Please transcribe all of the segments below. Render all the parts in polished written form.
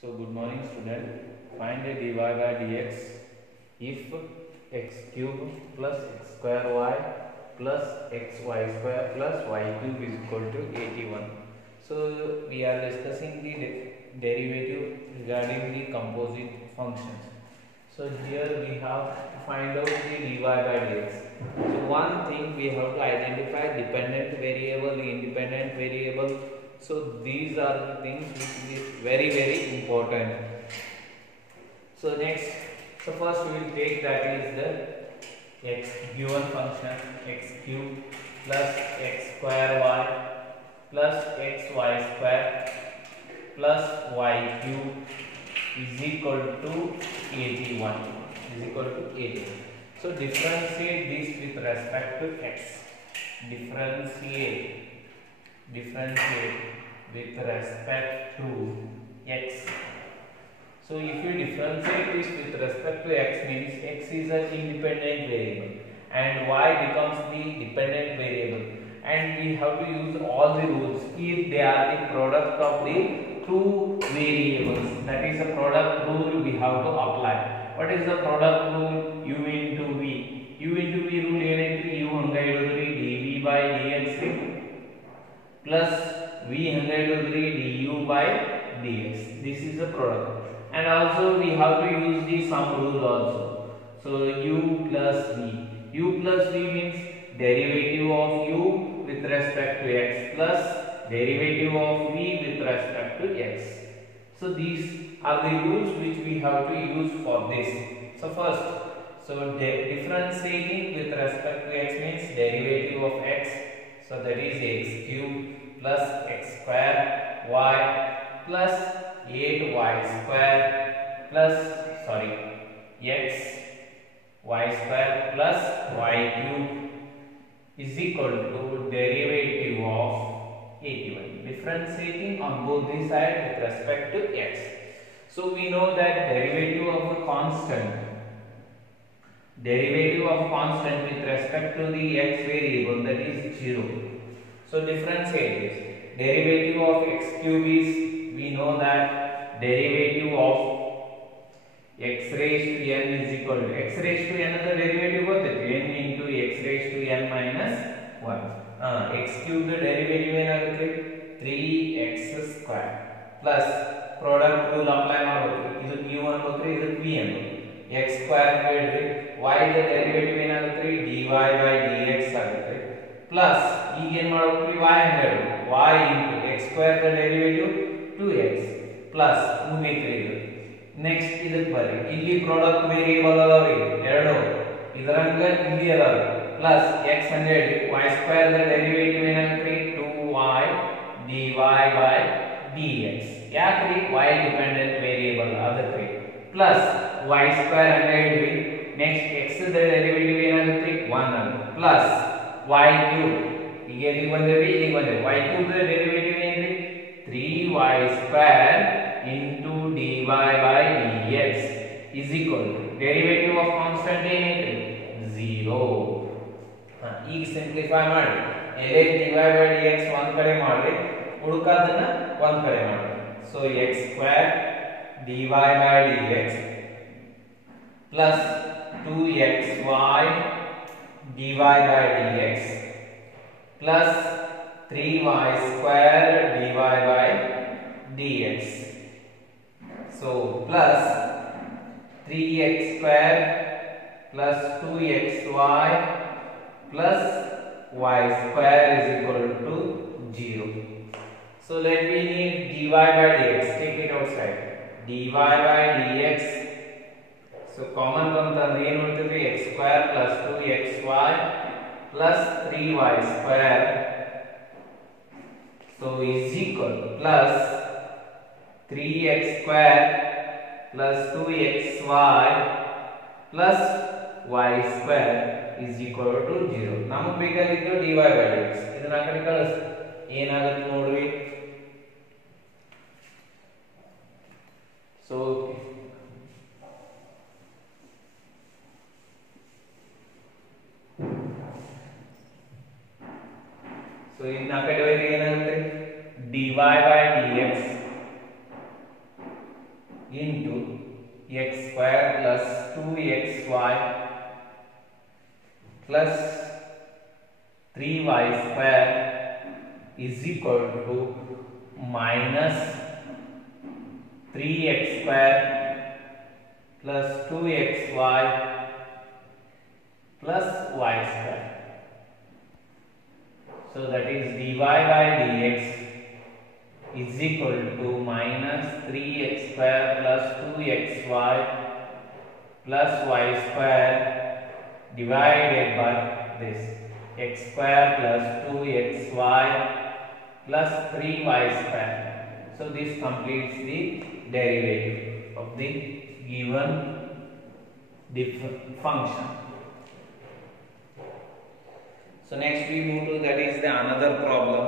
So good morning student. Find the dy by dx if x cube plus x square y plus xy square plus y cube is equal to 81. So we are discussing the derivative regarding the composite functions. So here we have to find out the dy by dx. So one thing we have to identify dependent variable, independent variable. So these are the things which is very important. So next, so first we will take that is the x given function x cube plus x square y plus xy square plus y cube is equal to 81 is equal to 81. So differentiate this with respect to x. Differentiate with respect to x. So if you differentiate this with respect to x means x is an independent variable and y becomes the dependent variable, and we have to use all the rules if they are the product of the two variables. That is the product rule we have to apply. What is the product rule? U into v. U into v rule ಏನೈತ್ರಿ? u ಹಂಗ ಇಡೋದ್ರಿ dv by dx plus v ಹಂಗ ಇಡೋದ್ರಿ du by dx. This is the product. And also we have to use the sum rule also. So u plus v. U plus v means derivative of u with respect to x plus derivative of v with respect to x. So these are the rules which we have to use for this. So first, so differentiating with respect to x means derivative of x. So that is x cube plus x square y plus 8y square plus x y square plus y cube is equal to derivative of 81. Differentiating on both the sides with respect to x. So we know that derivative of a constant with respect to the x variable, that is 0. So differentiate this. Derivative of x cube is, we know that derivative of x raised to n is equal to x raised to n the derivative ಗೊತ್ತೈತಿ n into x raised to n minus 1. x cube the derivative ಏನಾಗುತ್ತೆ 3x square plus product rule apply ಮಾಡಬೇಕು. ಇದು u ಅನ್ಬೇಕ್ರಿ, ಇದು v ಅನ್ಬೇಕು. x square ಹೇಳಿದ್ರಿ y the derivative ಏನಾಗುತ್ತೆ dy by dx ಆಗುತ್ತೆ plus ಈಗ ಏನು ಮಾಡಬೇಕ್ರಿ y ಹಂಗೆ y into x square the derivative 2x plus ಮುಗೀತ್ರಿ ಇದು. ನೆಕ್ಸ್ಟ್ ಇದಕ್ಕೆ ಬರ್ರಿ, ಇಲ್ಲಿ ಪ್ರಾಡಕ್ಟ್ ವೇರಿಯೇಬಲ್ ಅದಾವ್ರಿ ಎರಡು, ಇದರಂಗ ಇಲ್ಲಿ ಅದಾವ್ರಿ ಪ್ಲಸ್ x ಅಂದ್ರೆ y ಸ್ಕ್ವೇರ್ ದ ಡೆರಿವೇಟಿವ್ ಏನಾಗುತ್ತೆ 2y dy by dx. ಯಾಕ್ರಿ y ಡಿಪೆಂಡೆಂಟ್ ವೇರಿಯೇಬಲ್ ಅದಕ್ಕೆ ಪ್ಲಸ್ y ಸ್ಕ್ವೇರ್ ಅಂದ್ರೆ ನೆಕ್ಸ್ಟ್ x ದ ಡೆರಿವೇಟಿವ್ ಏನಾಗುತ್ತೆ 1 ಆಗುತ್ತೆ ಪ್ಲಸ್ y ಕ್ಯೂಬ್, ಈಗ ಎಲ್ಲಿಗೆ ಬಂದೇವಿ ಇಲ್ಲಿಗೆ ಬಂದೇವಿ, y ಕ್ಯೂಬ್ ದ ಡೆರಿವೇಟಿವ್ ಏನ್ರಿ 3y square into dy by dx is equal to derivative of constant ಏನೈತಿ 0. ಈಗ ಸಿಂಪ್ಲಿಫೈ ಮಾಡಿ ಎಲ್ಲೇ dy by dx ಒಂದ್ ಕಡೆ ಮಾಡಿ ಉಳಿದದನ್ನ ಒಂದ್ ಕಡೆ ಮಾಡಿ. So x square dy by dx plus 2xy dy by dx plus 3y square dy by dx. So plus 3x square plus 2xy plus y square is equal to 0. So let me need dy by dx. Take it outside. dy by dx. So common ಬಂತಂದ್ರೆ ಏನು ಉಳಿತೈತಿ x square plus 2xy plus 3y square. So is equal plus 3x square plus 2xy plus y square is equal to 0. ನಮಗೆ ಬೇಕಾಗಿದ್ದು dy by dx. ಇದನ್ನ ಆ ಕಡೆ ಕಳಿಸಿ ಏನಾಗುತ್ತೆ ನೋಡ್ರಿ. ಸೊ ಇದನ್ನ ಆ ಕಡೆ ಏನಾಗುತ್ತೆ dy by dx into x square plus 2xy plus 3y square is equal to minus 3x square plus 2xy plus y square. So that is dy by dx is equal to minus 3x square plus 2xy plus y square divided by this x square plus 2xy plus 3y square. So this completes the derivative of the given function. So next we move to that is the another problem.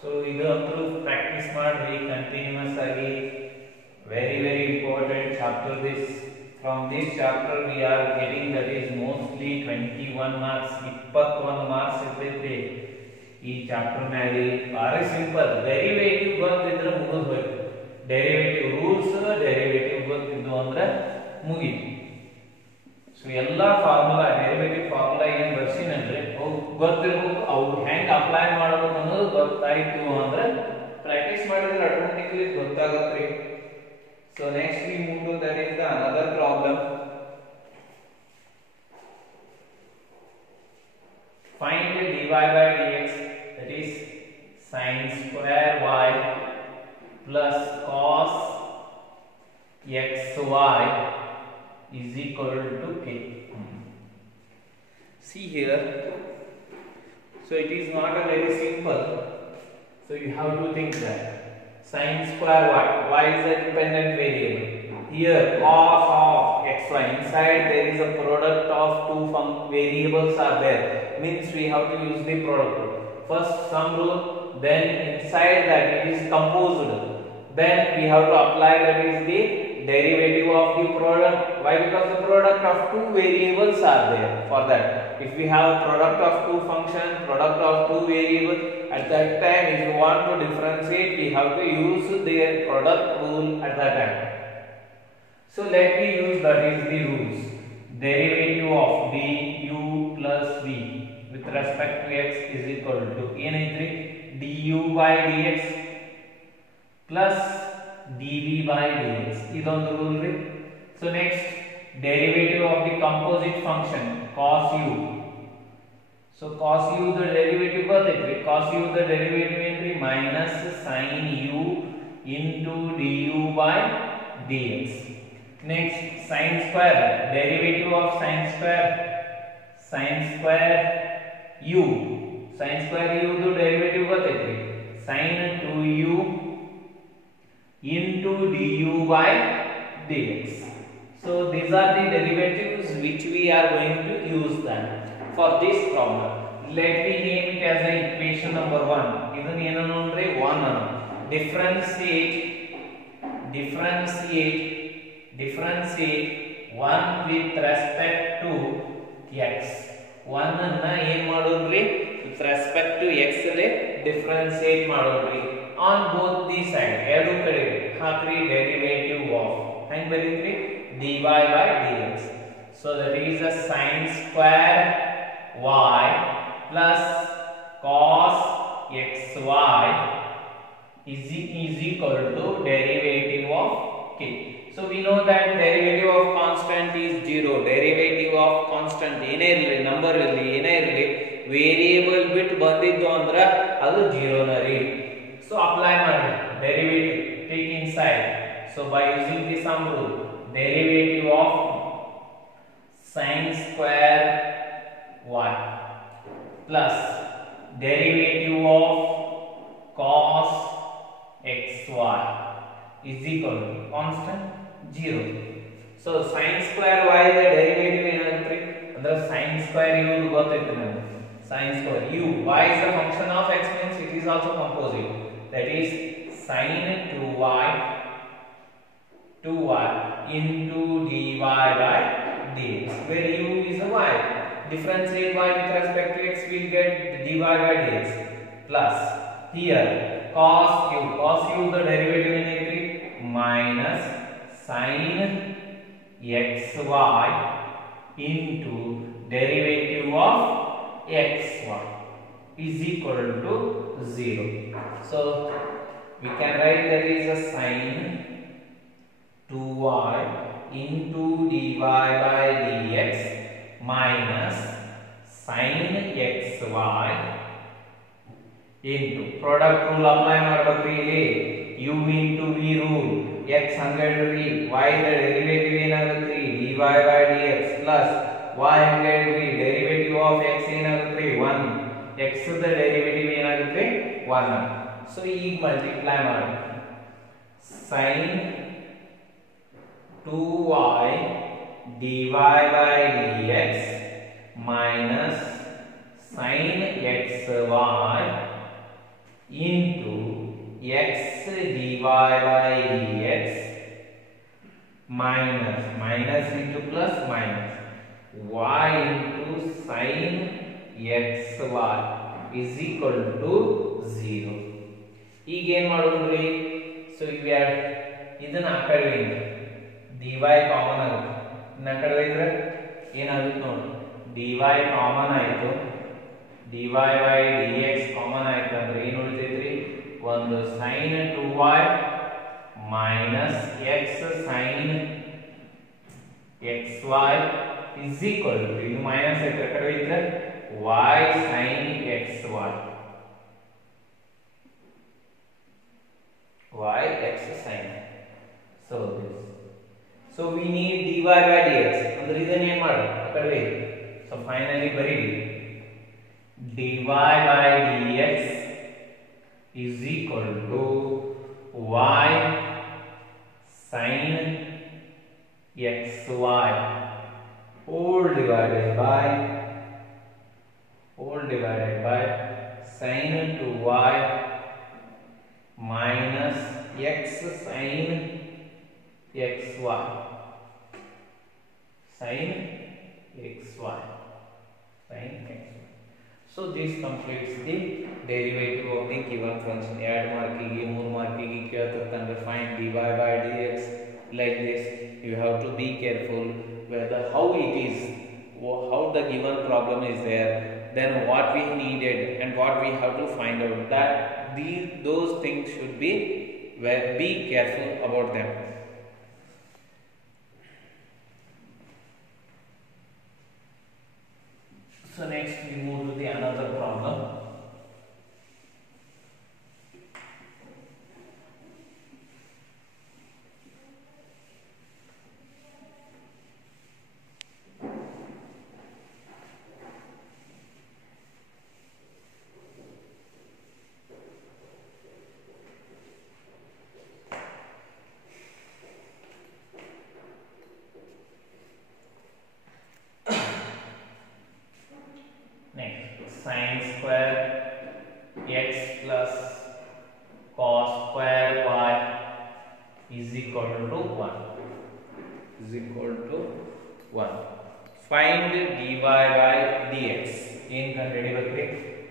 So idantu practice madri continuous agi very important chapter this. From this chapter we are getting that is mostly 21 marks 21 marks ಇರ್ತೈತಿ ಈ chapter ನಲ್ಲಿ. very simple derivative ಗೊತ್ತಿದ್ರೆ ಮುಗಿದು ಹೋಯ್ತು. derivative rules derivative ಗೊತ್ತಿದ್ದು ಅಂದ್ರೆ ಮುಗಿತು. So ಎಲ್ಲಾ ಫಾರ್ಮುಲಾ derivative ಫಾರ್ಮುಲಾ ಏನು ಬರ್ಸಿನಲ್ರಿ ಅವು ಗೊತ್ತಿರಬೇಕು, ಅವು ಹೆಂಗ್ ಅಪ್ಲೈ ಮಾಡೋದು ಅನ್ನೋದು ಗೊತ್ತಾಯ್ತು ಅಂದ್ರೆ ಪ್ರಾಕ್ಟೀಸ್ ಮಾಡಿದ್ರೆ ಆಟೋಮೆಟಿಕಲಿ ಗೊತ್ತಾಗುತ್ತೆ. So next we move to that is the another problem. Find dy by dx, that is sin square y plus cos xy is equal to k. See here, so it is not a very simple, so you have to think that sin square y is a dependent variable. Here cos of xy, inside there is a product of two variables are there, means we have to use the product rule. First sum rule, then inside that it is composed, then we have to apply that is the derivative of the product. Why? Because the product of two variables are there. For that, if we have product of two function, product of two variables, at that time if you want to differentiate we have to use their product rule at that time. So let me use that is the rules. Derivative of du plus v with respect to x is equal to ಏನೈತ್ರಿ du by dx plus dv by dx ಇದೊಂದು rule ರೀ. So next derivative of the composite function cos u. So cos u the derivative ಗೊತ್ತೈತ್ರಿ, cos u the derivative ಏನ್ರಿ minus sin u into du by dx. Next sin square, derivative of sin square u, sin square u the derivative ಗೊತ್ತೈತ್ರಿ sin 2u into du by dx. So these are the derivatives which we are going to use then for this problem. Let me name it as a equation number 1. ಇದನ್ನ ಏನನ್ನು ಅಂದ್ರೆ 1 ಅನ್ನು differentiate 1 with respect to x. 1 ಅನ್ನ ಏನು ಮಾಡೋದ್ರಿ with respect to x ಅಲ್ಲಿ differentiate ಮಾಡೋದ್ರಿ on both the side, ಎರಡು ಕಡೆ ಹಾಕ್ರಿ derivative of ಹೆಂಗ್ ಬರೀತೀರಿ dy by dx. So that is a sin square y plus cos xy is equal to derivative of k. So we know that derivative of constant is 0. Derivative of constant ಏನೇ ಇರಲಿ number ಇರಲಿ ಏನೇ ಇರಲಿ variable ಬಿಟ್ಟು ಬಂದಿದ್ದು ಅಂದ್ರೆ ಅದು 0 ನ ರೀ. So apply ಮಾಡಿ derivative take inside. So by using the sum rule, derivative of sin square y plus derivative of cos xy is equal to constant 0. So sin square y the derivative ಏನಂತ್ರಿ ಅಂದ್ರೆ sin square u ಗೊತ್ತೈತೆ ನಮಗೆ. Sin square u, y is the function of x means it is also composite, that is sin 2y into dy by dx, where u is a y. differentiate y with respect to x, we'll get dy by dx plus here cos u the derivative in degree minus sin xy into derivative of xy is equal to 0. So we can write that is a sin 2y into dy by dx minus sin xy into product rule apply ಮಾಡಬೇಕು ಇಲ್ಲಿ u into v rule x 100 v y the derivative ಏನಾಗುತ್ತೆ dy by dx plus y 100 v derivative of x ಏನಾಗುತ್ತೆ 1 x the derivative ಏನಾಗುತ್ತೆ 1. so ಈಗ multiply ಮಾಡಿ sin 2y dy by dx minus sin xy into x dy by dx minus into plus minus y into sin xy is equal to 0. ಈಗ ಏನು ಮಾಡೋದ್ರಿ so ಈಗ ಇದನ್ನ ಆ ಕಡೆ dy ಕಾಮನ್ ಆಗುತ್ತೆ ಇನ್ನ ಆ ಕಡೆ ಇದ್ರೆ ಏನಾಗುತ್ತೆ ನೋಡಿ dy ಕಾಮನ್ ಆಯ್ತು dy by dx ಕಾಮನ್ ಆಯ್ತು ಅಂದ್ರೆ ಏನು ಉಳಿತೈತ್ರಿ ಒಂದು sin 2y minus x sin xy is equal to ಇದು ಮೈನಸ್ ಐತೆ ಕಡೆ ಇದ್ರೆ y sin xy y x sin so this so we need dy by dx ಅಂದ್ರೆ ಇದನ್ನ ಏನು ಮಾಡೋದು ಆ ಕಡೆ so finally ಬರೀರಿ dy by dx is equal to y sin xy whole divided by sin 2y minus x sin xy sin xy. So this completes the derivative of the given function. Add marking, more marking, find dy by dx like this. You have to be careful whether how it is, how the given problem is there, then what we needed and what we have to find out. That those things should be careful about them. So next we move to the another problem. Sin square x plus cos square y is equal to 1. Find dy by dx. In consideration,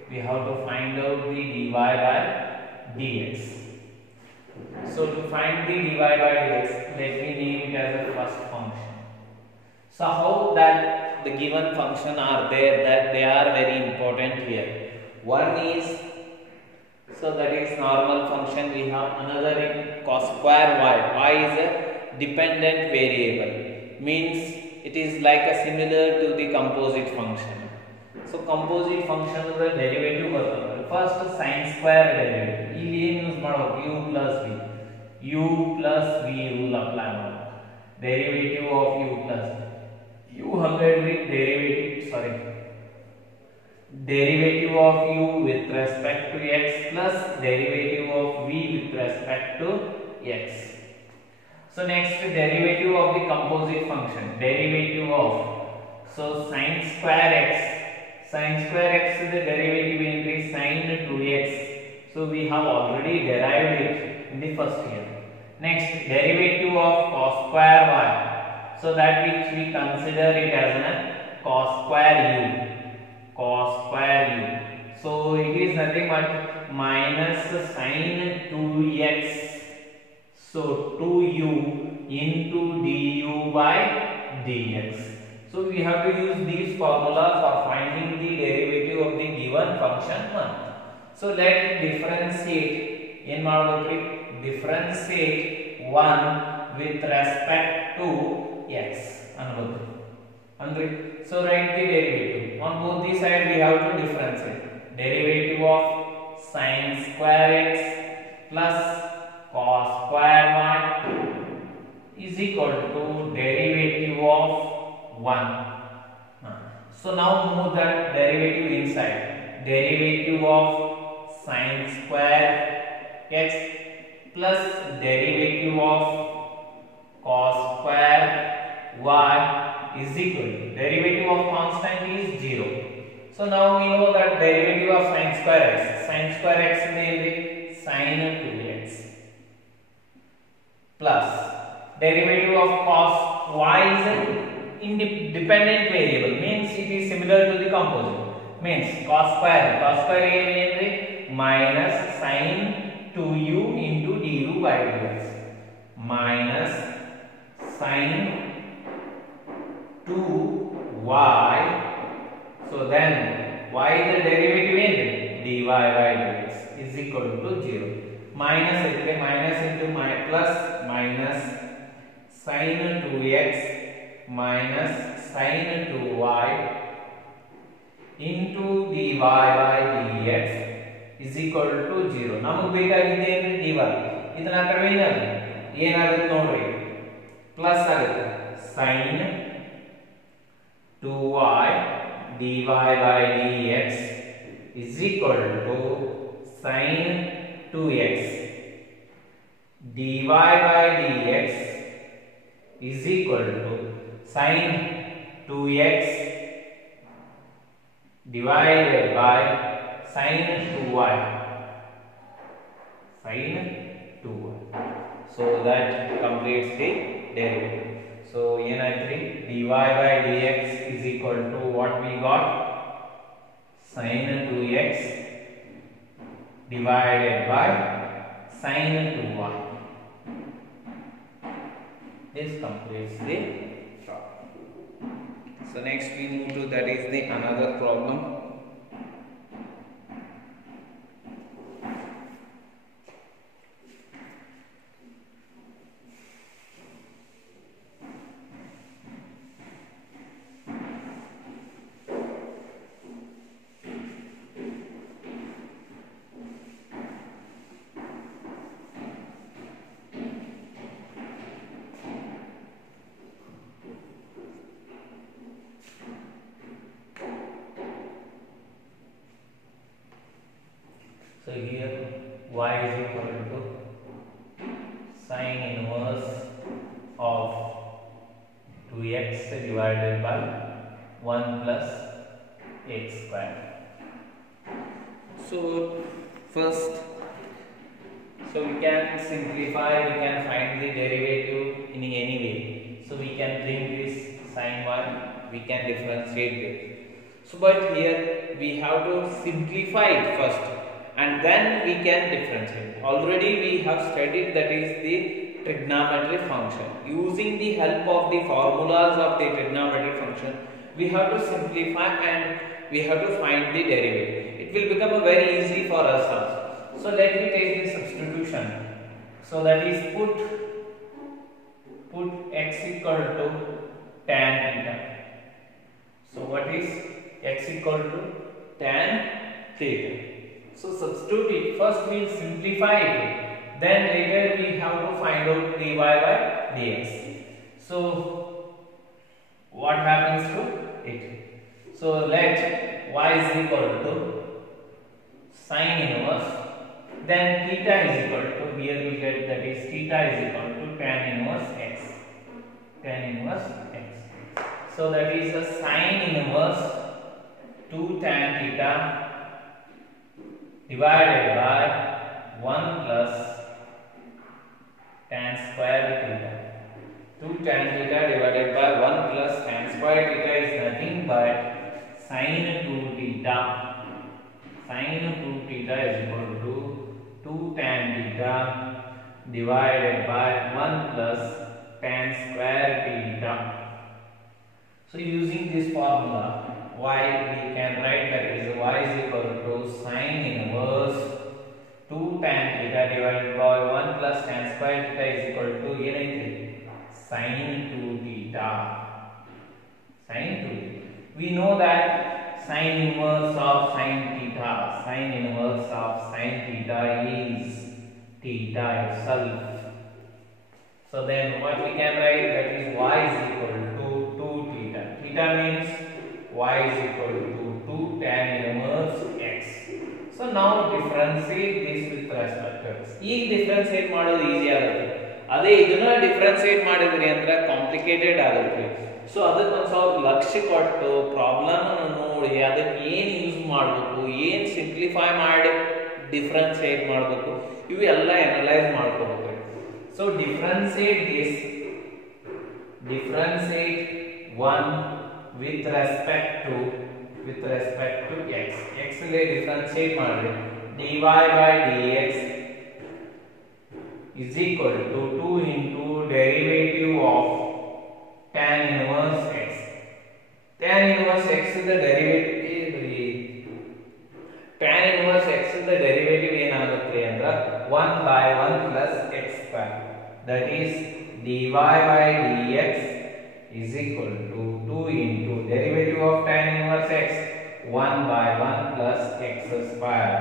we have to find out the dy by dx. So to find the dy by dx, let me name it as a first function. So how that the given function are there, that they are very important here. One is, so that is normal function. We have another in cos square y. Y is a dependent variable, means it is like a similar to the composite function. So composite function is the derivative. First sin square derivative. ಇಲ್ಲಿ ಏನು use ಮಾಡಬೇಕು u plus v rule apply ಮಾಡಬೇಕು. Derivative of u plus derivative of u with respect to x plus derivative of v with respect to x. So next derivative of the composite function, derivative of, so sin square x is the derivative increase sin 2x. So we have already derived it in the first year. Next derivative of cos square y, so that which we consider it as an cos square u, cos square u. So it is nothing but minus sin 2x. So 2u into du by dx. So we have to use these formula for finding the derivative of the given function 1. So let differentiate in ಮಾಡಬೇಕು differentiate 1 with respect to x ಅನ್ನಬಹುದು ಅಂದ್ರೆ. So write the derivative on both the side. We have to differentiate derivative of sin square x plus cos square y is equal to derivative of 1. So now move that derivative inside. Derivative of sin square x plus derivative of cos square y is equal to derivative of constant is 0. So now we know that derivative of sin square x is sin 2x plus derivative of cos y is an independent variable, means it is similar to the composite, means cos square is minus sin 2u into du by dx minus sin 2y. So then y is the derivative in dy by dx is equal to 0. Minus into plus minus sin 2x minus sin 2y into dy by dx is equal to 0. ನಮಗೆ ಬೇಕಾಗಿದೆ ಅಂದ್ರೆ dy. ಇದನ್ನ ಆ ಕಡೆ ಏನಾಗುತ್ತೆ ನೋಡ್ರಿ, plus ಆಗುತ್ತೆ sin 2y dy by dx is equal to sin 2x dy by dx is equal to sin 2x divided by sin 2y, sin 2y. So that completes the derivative. So ಏನಾಯ್ತು dy by dx is equal to what we got, sin 2x divided by sin 2y. This completes the problem. So next we move to that is the another problem. So here y is equal to sin inverse of 2x divided by 1 plus x square. So first, so we can simplify, we can find the derivative in any way. So we can bring this sin y, we can differentiate this. So but here we have to simplify it first, and then we can differentiate. Already we have studied that is the trigonometry function. Using the help of the formulas of the trigonometry function, we have to simplify and we have to find the derivative. It will become very easy for us also. So let me take the substitution. So that is put x equal to tan theta. So what is x equal to tan theta? So substitute it. First we will simplify it. Then later we have to find out dy by dx. So what happens to it? So let y is equal to sin inverse. Then theta is equal to, here we get that is theta is equal to tan inverse x. Tan inverse x. So that is a sin inverse 2 tan theta divided by 1 plus tan square theta. 2 tan theta divided by 1 plus tan square theta is nothing nothing but sine 2 theta. Sine 2 theta is equal to 2 tan theta divided by 1 plus tan square theta. So using this formula, y we can write that is y is equal to sine inverse 2 tan theta divided by 1 plus tan square theta is equal to sine 2 theta. Sine 2. We know that sine inverse of sine theta is theta itself. So then what we can write, that is y is equal to 2 theta. Theta means y is equal to 2 tan inverse x. So now differentiate this with respect to x. ಈಗ differentiate ಮಾಡೋದು easy ಆಗುತ್ತೆ. ಅದೇ ಇದನ್ನ differentiate ಮಾಡಿದ್ರಿ ಅಂದ್ರೆ complicated ಆಗುತ್ತೆ. So ಅದಕ್ಕೆ ಒಂದು ಸ್ವಲ್ಪ ಲಕ್ಷ್ಯ ಕೊಟ್ಟು ಪ್ರಾಬ್ಲಮ್ ಅನ್ನು ನೋಡಿ ಅದಕ್ಕೆ ಏನು ಯೂಸ್ ಮಾಡಬೇಕು, ಏನು ಸಿಂಪ್ಲಿಫೈ ಮಾಡಿ ಡಿಫ್ರೆನ್ಸಿಯೇಟ್ ಮಾಡಬೇಕು, ಇವೆಲ್ಲ ಅನಲೈಸ್ ಮಾಡ್ಕೋಬೇಕು. So differentiate 1 with respect to x. x ले differentiate ಮಾಡ್ರಿ. dy by dx is equal to 2 into derivative of tan inverse x. Tan inverse x is the derivative. Tan inverse x is the derivative ಏನಾಗುತ್ತೆ ಅಂದ್ರೆ 1 by 1 plus x square. That is dy by dx is equal to 2 into derivative of tan inverse x 1 by 1 plus x square.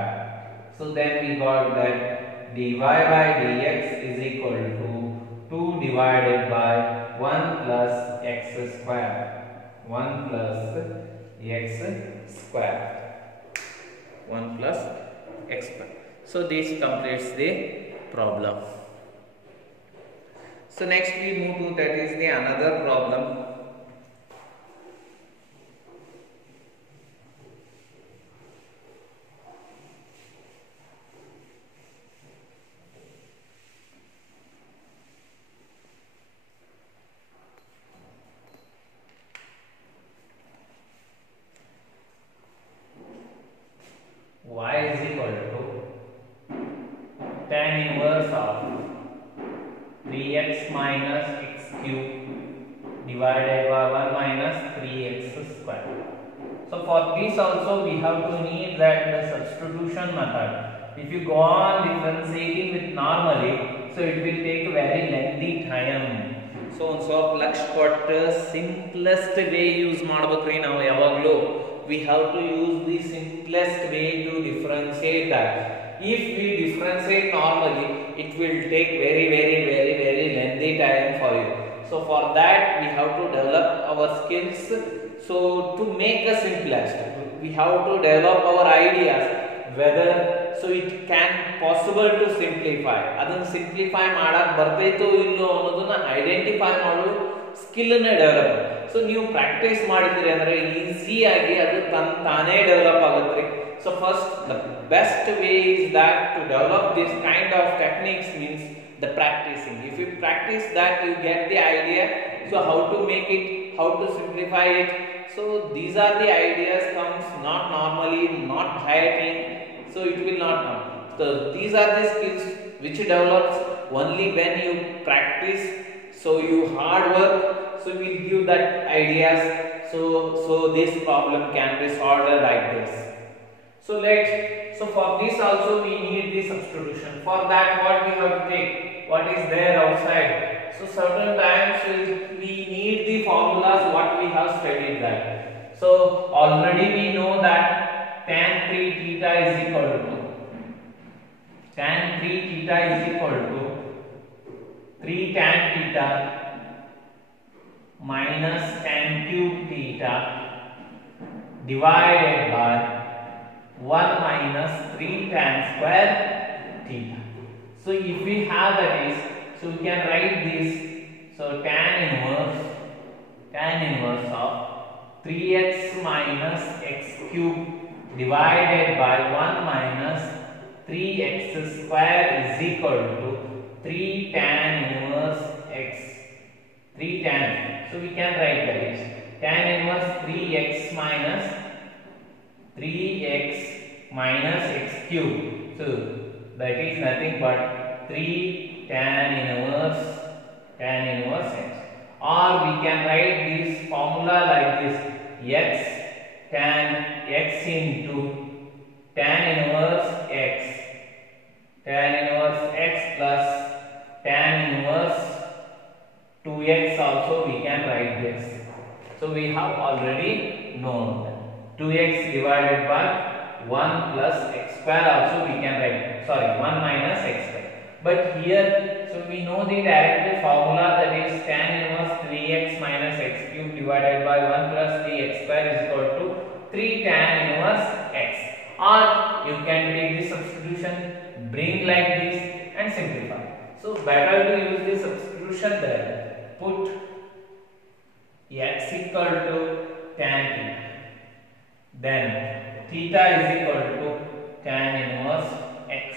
So then we got that dy by dx is equal to 2 divided by 1 plus x square. 1 plus x square. 1 plus x square. So this completes the problem. So next we move to that is the another problem. Y is equal to tan inverse of 3x minus x cube divided by 1 minus 3x square. So for this also we have to need that the substitution method. If you go on differentiating with normally, so it will take very lengthy time. So lakh ಕೊಟ್ಟು simplest way use ಮಾಡಬೇಕ್ರಿ ನಾವು ಯಾವಾಗಲೂ. We have to use the simplest way to differentiate that. If we differentiate normally, it will take very lengthy time for you. So for that we have to develop our skills. So to make the simplest, we have to develop our ideas whether so it can possible to simplify. ಅದನ್ನ simplify ಮಾಡಕ್ಕೆ ಬರ್ತೈತೋ ಇಲ್ಲೋ ಅನ್ನೋದನ್ನ identify ಮಾಡೋ skill ಅನ್ನು develop. So ನೀವು practice ಮಾಡಿದ್ರಿ ಅಂದ್ರೆ ಈಸಿ ಆಗಿ ಅದು ತಾನೇ ಡೆವಲಪ್ ಆಗುತ್ತೆ. So first the best way is that to develop this kind of techniques means the practicing. If you practice that, you get the idea. So how to make it, how to simplify it. So these are the ideas comes not normally, not dieting. So it will not come. So these are the skills which develops only when you practice. So you hard work. So will give that ideas. So this problem can be solved like this. So for this also we need the substitution. For that what we have to take, what is there outside. So certain times we need the formulas what we have studied that. So already we know that tan 3 theta is equal to 3 tan theta minus tan cube theta divided by 1 minus 3 tan square theta. So if we have that is, so we can write this. So tan inverse of 3x minus x cube divided by 1 minus 3x square is equal to 3 tan inverse x. 3 tan. So we can write that is tan inverse 3x minus x cube. So that is nothing but 3 tan inverse x. Or we can write this formula like this: x tan x into tan inverse x plus tan inverse 2x also we can write this. So we have already known that 2x divided by 1 plus x square also we can write, 1 minus x square. But here, so we know the direct formula, that is tan inverse 3x minus x cube divided by 1 plus 3x square is equal to 3 tan inverse x. Or you can take the substitution, bring like this and simplify. So better to use the substitution there. Put x equal to tan theta. Then theta is equal to tan inverse x.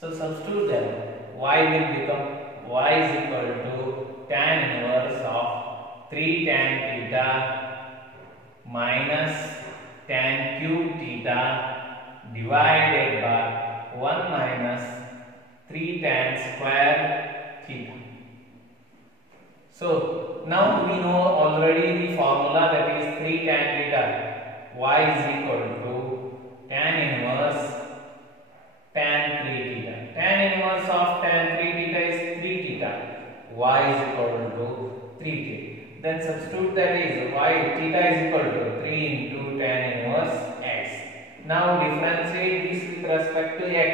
So substitute there. Y will become y is equal to tan inverse of 3 tan theta minus tan cube theta divided by 1 minus 3 tan square theta. So now we know already the formula, that is 3 tan theta. Y is equal to tan inverse tan 3 theta. Tan inverse of tan 3 theta is 3 theta. Y is equal to 3 theta. Then substitute, that is y theta is equal to 3 into tan inverse x. Now differentiate this with respect to x.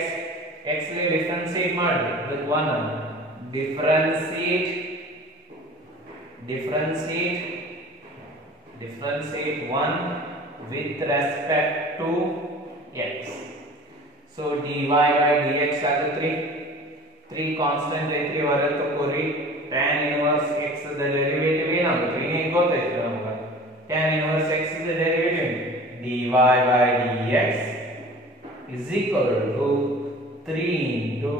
X will differentiate with 1. Differentiate 1 with respect to x. So dy by dx ಆಗುತ್ತೆ 3 constant ಐತ್ರಿ, ಹೊರಗೆ ತಗೋರಿ. tan inverse x the derivative ಏನಾಗುತ್ತೆ ನಿಮಗೆ ಗೊತ್ತೈತೆ ನಮಗೆ. tan inverse x the derivative dy by dx is equal to 3 into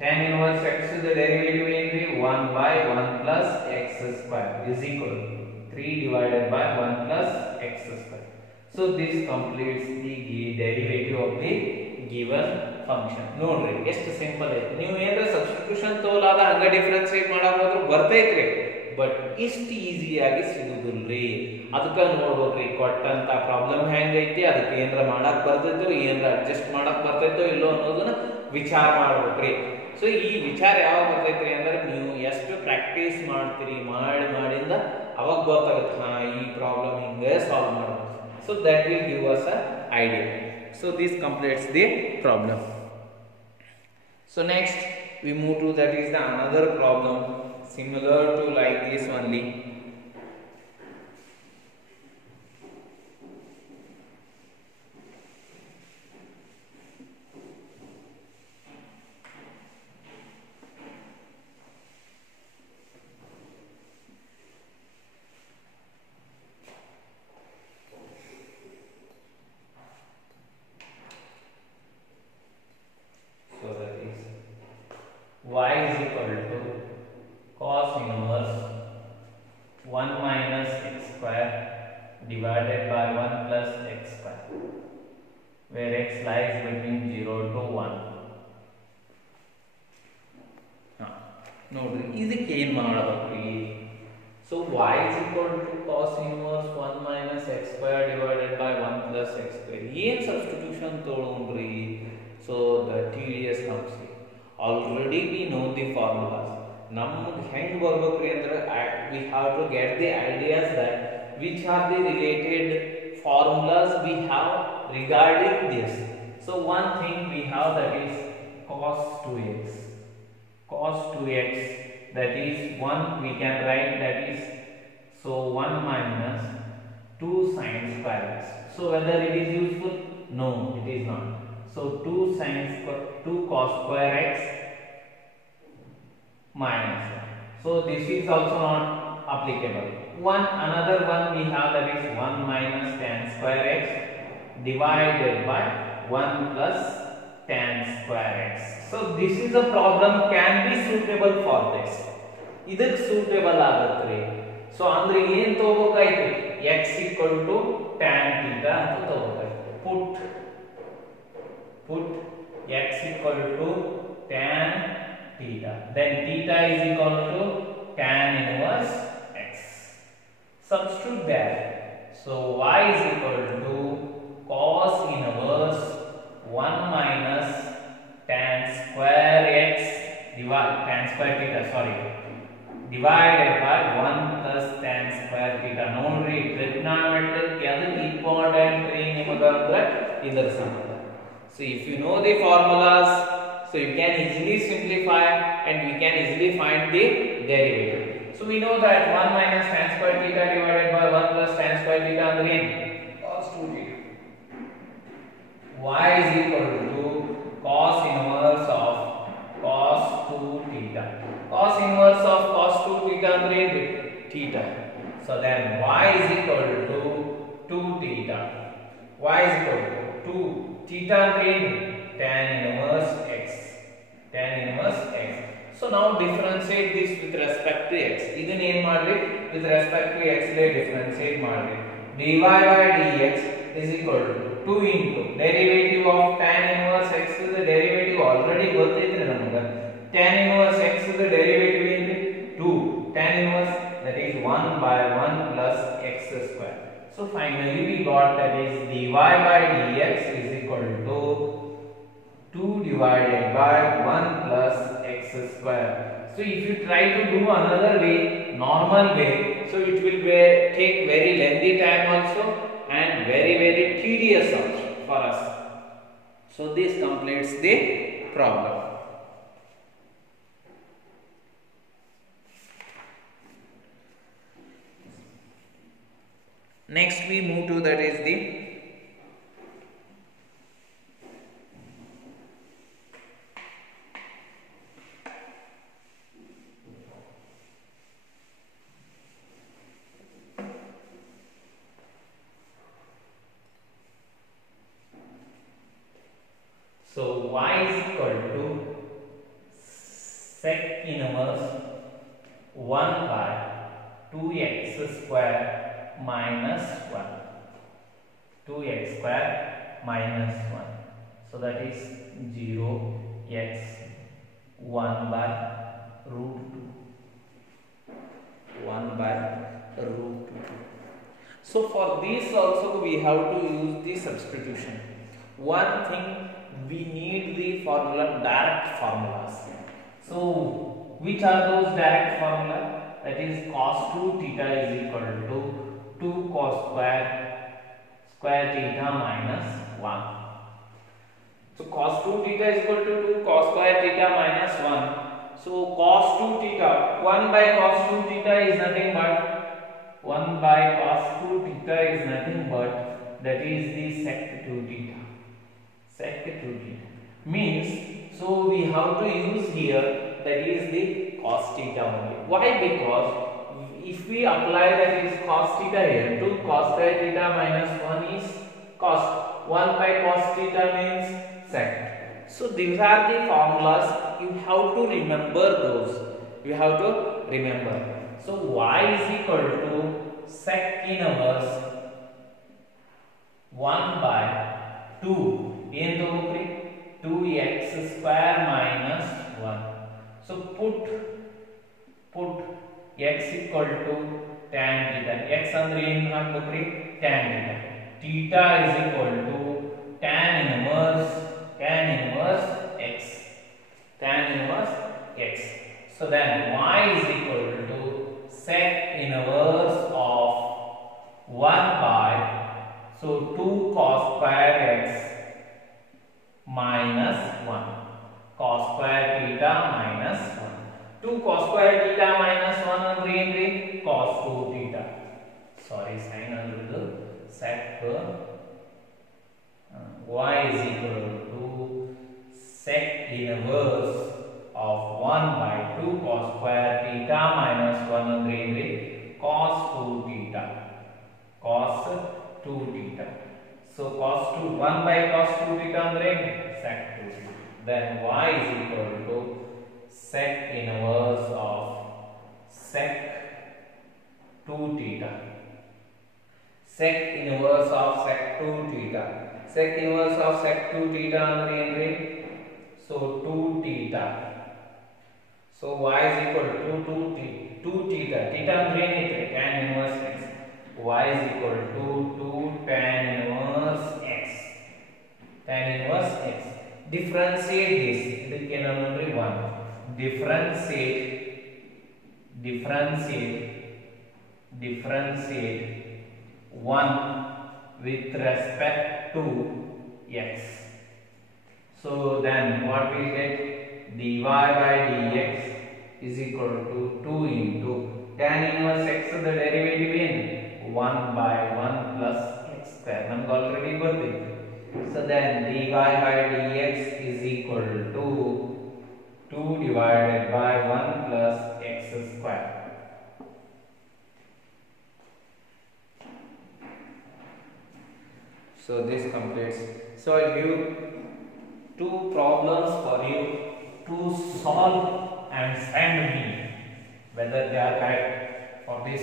tan inverse x the derivative ಏನ್ರಿ 1 by 1 plus x square is equal to 3 divided by 1 plus x square. So this completes the derivative of the given function. ನೋಡ್ರಿ ಎಷ್ಟು simple ಐತಿ. ನೀವು ಏನಾರ substitution ತಗೊಳ್ಳಾದ ಹಂಗ differentiate ಮಾಡಾಕ ಹೋದ್ರೆ ಬರ್ತೈತ್ರಿ, ಬಟ್ ಇಷ್ಟು ಈಸಿಯಾಗಿ ಸಿಗುದಿಲ್ರಿ. ಅದಕ್ಕೆ ನೋಡ್ಬೇಕ್ರಿ ಕೊಟ್ಟಂತ ಪ್ರಾಬ್ಲಮ್ ಹೆಂಗೈತಿ, ಅದಕ್ಕೆ ಏನಾರ ಮಾಡಕ್ ಬರ್ತೈತೋ, ಏನಾರ ಅಡ್ಜಸ್ಟ್ ಮಾಡಕ್ ಬರ್ತೈತೋ ಇಲ್ಲೋ ಅನ್ನೋದನ್ನ ವಿಚಾರ ಮಾಡ್ಬೇಕ್ರಿ. ಸೊ ಈ ವಿಚಾರ ಯಾವಾಗ ಬರ್ತೈತ್ರಿ ಅಂದ್ರೆ ನೀವು ಎಷ್ಟು ಪ್ರಾಕ್ಟೀಸ್ ಮಾಡ್ತೀರಿ, ಮಾಡಿಂದ ಅವಾಗ ಗೊತ್ತಾಗುತ್ತೆ ಹಾ ಈ ಪ್ರಾಬ್ಲಮ್ ಹಿಂಗೆ ಸಾಲ್ವ್ ಮಾಡಬೇಕು. So that will give us an idea. So this completes the problem. So next we move to, that is the another problem similar to like this only. Y is equal to cos inverse 1 minus x square divided by 1 plus x square, where x lies between 0 to 1. ನೋಡ್ರಿ ಇದಕ್ಕೆ ಏನು ಮಾಡಬೇಕ್ರಿ? So y is equal to cos inverse 1 minus x square divided by 1 plus x square. ಏನು substitution ತಗೊಳ್ಳೋಣ್ರಿ? So the tedious comes. Already we know the formulas. ನಮಗೆ ಹೆಂಗ್ ಬರ್ಬೇಕ್ರಿ ಅಂದ್ರೆ we have to get the ideas that which are the related formulas we have regarding this. So one thing we have, that is cos 2x. Cos 2x, that is 1 we can write, that is so 1 minus 2 sin square x. So whether it is useful? No, it is not. So 2 cos square x minus 1. So this is also not applicable. Another one we have, that is 1 minus tan square x divided by 1 plus tan square x. So this is a problem can be suitable for this. ಇದಕ್ಕೆ suitable ಆಗುತ್ತೆ. So ಅಂದ್ರೆ ಏನ್ ತಗೋಬೇಕಾಯ್ತು, x equal to tan theta ಅಂತ ತಗೋಬೇಕಾಯ್ತು. put x equal to tan theta, then theta is equal to tan inverse x. Substitute that. So y is equal to cos inverse 1 minus tan square x tan square theta divided by 1 plus tan square theta. ನೋಡ್ರಿ trigonometric ಎದಕ್ಕೆ important ರೀ ನಿಮಗಂದ್ರೆ ಇದರ ಸಂಬಂಧ. So if you know the formulas, so you can easily simplify and we can easily find the derivative. So we know that 1 minus tan square theta divided by 1 plus tan square theta ಅಂದ್ರೆ ಏನು, cos 2 theta. Y is equal to cos inverse of cos 2 theta. Cos inverse of cos 2 theta ಅಂದ್ರೆ ಏನು, theta. So then y is equal to 2 theta. Y is equal to 2 theta ಅಂದ್ರೆ ಏನು, tan inverse x. tan inverse x. So now differentiate this with respect to x. ಇದನ್ನ ಏನು ಮಾಡ್ರಿ, with respect to x ಗೆ differentiate ಮಾಡ್ರಿ. dy by dx is equal to 2 into derivative of tan inverse x is the derivative already ಗೊತ್ತೈತ್ರಿ ನಮಗೆ. tan inverse x is the derivative ಏನು, 2 tan inverse, that is 1 by 1 plus x square. So finally we got that is dy by dx is equal to 2 divided by 1 plus x square. So if you try to do another way, normal way, so it will take very lengthy time also and very tedious also for us. So this completes the problem. Next we move to that is the so y is equal to sec inverse 1 by 2x square minus 1. 2x square minus 1. So that is 0x 1 by root 2. 1 by root 2. So for this also we have to use the substitution. One thing, we need the formula, direct formulas. So which are those direct formula? That is cos 2 theta is equal to 2 cos square theta minus 1. So cos 2 theta is equal to 2 cos square theta minus 1. So cos 2 theta, 1 by cos 2 theta is nothing but 1 by cos 2 theta is nothing but that is the sec 2 theta. Sec 2 theta means, so we have to use here that is the cos theta only. Why? Because if we apply that is cos theta here, 2 cos square theta minus 1 is cos, 1 by cos theta means sec. So these are the formulas, you have to remember those, you have to remember. So y is equal to sec inverse 1 by 2 ಏನು ತಗೋಕ್ರಿ, 2x square minus 1. So put x equal to tan theta. X ಅಂದ್ರೆ ಏನು ಹಾಕಬೇಕ್ರಿ, tan theta. Theta is equal to tan inverse x. Tan inverse x. So then y is equal to sec inverse of 1 by, so 2 cos square x minus 1. Cos square theta minus 1. 2 cos square theta minus 1 ಅಂದ್ರೆ ಏನ್ರಿ, cos 2 theta. Sorry, sign ಅಂದ್ರೆ sec y is equal to sec inverse of 1 by 2 cos square theta minus 1 ಅಂದ್ರೆ ಏನ್ರಿ, cos 2 theta. Cos 2 theta. So cos 2, 1 by cos 2 theta ಅಂದ್ರೆ sec 2 theta. Then y is equal to sec inverse of sec 2 2 theta. Sec inverse of sec 2 theta. Sec inverse of sec 2 theta ಅಂದ್ರೆ ಏನ್ರಿ? So 2 theta. So y is equal to 2 theta. Theta ಅಂದ್ರೆ ಏನಿದೆ? Tan inverse x. Y is equal to 2 tan inverse x. Tan inverse x. Differentiate this. ಇದಕ್ಕೆ ಏನು ಅಂದ್ರೆ 1. Differentiate 1 with respect to x. So then what we get? Dy by dx is equal to 2 into tan inverse x the derivative in 1 by 1 plus x square. Namge already ಗೊತ್ತಿದೆ. So then dy by dx is equal to 2 divided by 1 plus x square. So this completes. So I'll give 2 problems for you to solve and send me whether they are correct. For this,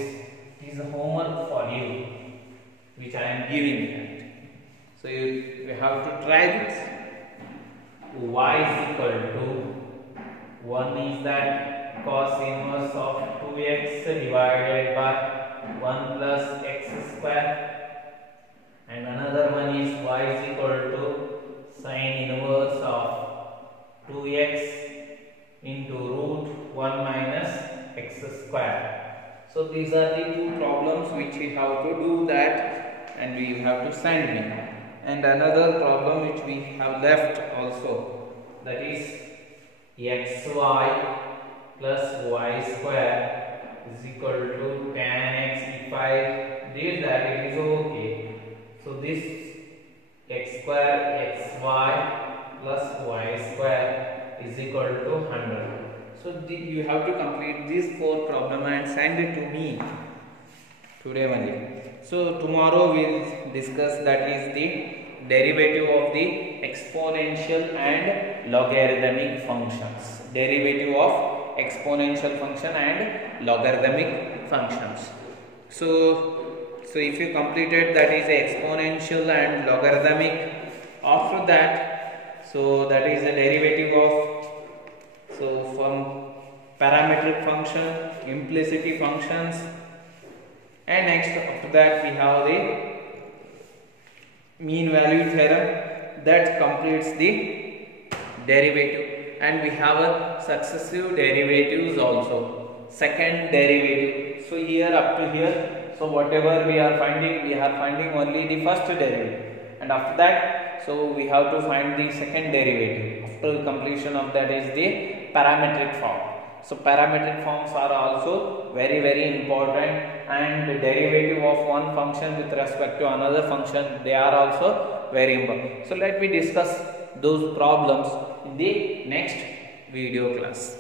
it is a homework for you which I am giving it. So you have to try this. Y is equal to 1 is that cos inverse of 2x divided by 1 plus x square, and another one is y is equal to sin inverse of 2x into root 1 minus x square. So these are the 2 problems which we have to do that, and we have to send me. And another problem which we have left also, that is xy plus y square is equal to tan x. If I did that, it is okay. So this x square xy plus y square is equal to 100. So you have to complete these 4 problems and send it to me today only. So tomorrow we will discuss, that is the derivative of the exponential and logarithmic functions. Derivative of exponential function and logarithmic functions. So if you completed, that is exponential and logarithmic, after that, so that is the derivative of, so from parametric function, implicity functions, and next after that we have the mean value theorem that completes the derivative, and we have a successive derivatives also, second derivative. So here up to here, so whatever we are finding only the first derivative, and after that, so we have to find the second derivative. After completion of that is the parametric form. So parametric forms are also very important, and the derivative of one function with respect to another function, they are also very important. So let me discuss those problems in the next video class.